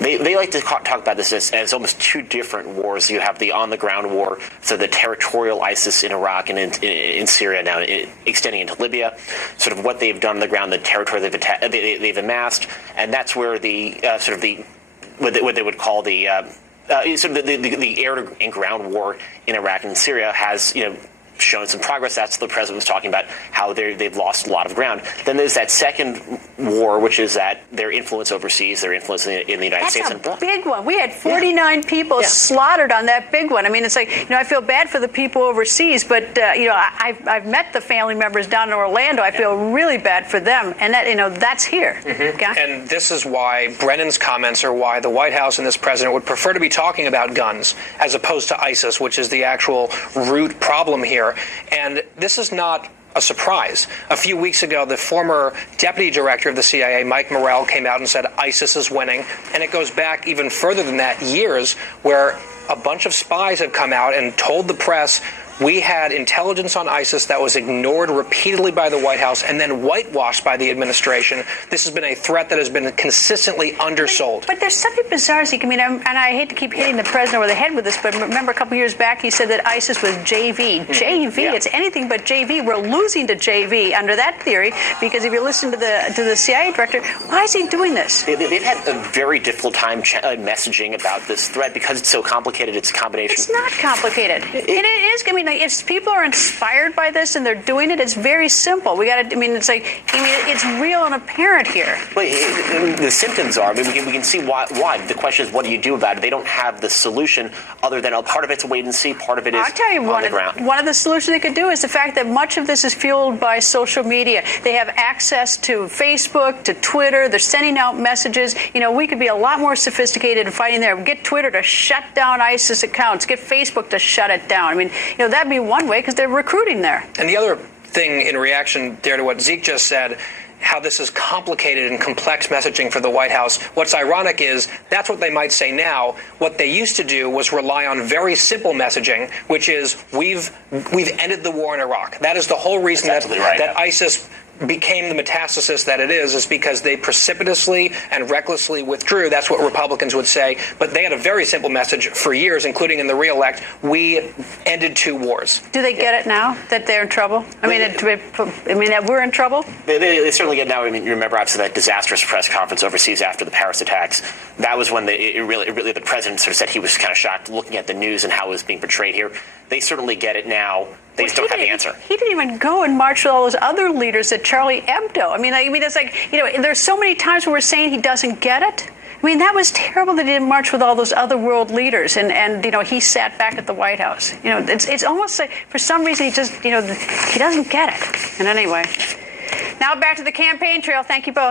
They like to talk about this as almost two different wars. You have the on-the-ground war, so the territorial ISIS in Iraq and in Syria now extending into Libya, sort of what they've done on the ground, the territory they've amassed, and that's where the what they would call the air and ground war in Iraq and Syria has shown some progress. That's the president was talking about how they've lost a lot of ground. Then there's that second war, which is that their influence overseas, their influence in the United States. That's a big one. We had 49 people slaughtered on that big one. I mean, it's like, I feel bad for the people overseas, but I've met the family members down in Orlando. I feel really bad for them, and that that's here. Mm-hmm. And this is why Brennan's comments are why the White House and this president would prefer to be talking about guns as opposed to ISIS, which is the actual root problem here. And this is not a surprise. A few weeks ago, the former deputy director of the CIA, Mike Morrell, came out and said ISIS is winning. And it goes back even further than that, years, where a bunch of spies have come out and told the press we had intelligence on ISIS that was ignored repeatedly by the White House and then whitewashed by the administration. This has been a threat that has been consistently undersold. But there's something bizarre, Zeke. I mean, and I hate to keep hitting the president over the head with this, but remember a couple years back he said that ISIS was JV. JV, it's anything but JV. We're losing to JV under that theory, because if you listen to the CIA director, why is he doing this? They've had a very difficult time messaging about this threat because it's so complicated. It's a combination. It's not complicated. And it is. I mean, if people are inspired by this and they're doing it, it's very simple. We got to. I mean, it's like. I mean, it's real and apparent here. But the symptoms are. I mean, we can see why. The question is, what do you do about it? They don't have the solution other than part of it's a wait and see. Part of it is I'll tell you on the ground. One of the solutions they could do is the fact that much of this is fueled by social media. They have access to Facebook, to Twitter. They're sending out messages. We could be a lot more sophisticated in fighting there. Get Twitter to shut down ISIS accounts. Get Facebook to shut it down. I mean, that'd be one way because they're recruiting there. And the other thing in reaction there to what Zeke just said, how this is complicated and complex messaging for the White House. What's ironic is that's what they might say now. What they used to do was rely on very simple messaging, which is we've ended the war in Iraq. That is the whole reason that ISIS became the metastasis that it is because they precipitously and recklessly withdrew. That's what Republicans would say. But they had a very simple message for years, including in the re-elect. We ended 2 wars. Do they get it now that they're in trouble? I mean, that we're in trouble? They certainly get it now. I mean, you remember obviously that disastrous press conference overseas after the Paris attacks. That was when the president sort of said he was kind of shocked looking at the news and how it was being portrayed here. They certainly get it now. They just don't have the answer. He didn't even go and march with all those other leaders at Charlie Hebdo. I mean, it's like, there's so many times where we're saying he doesn't get it. I mean, that was terrible that he didn't march with all those other world leaders and he sat back at the White House. It's almost like for some reason he just, he doesn't get it. And anyway, now back to the campaign trail. Thank you both.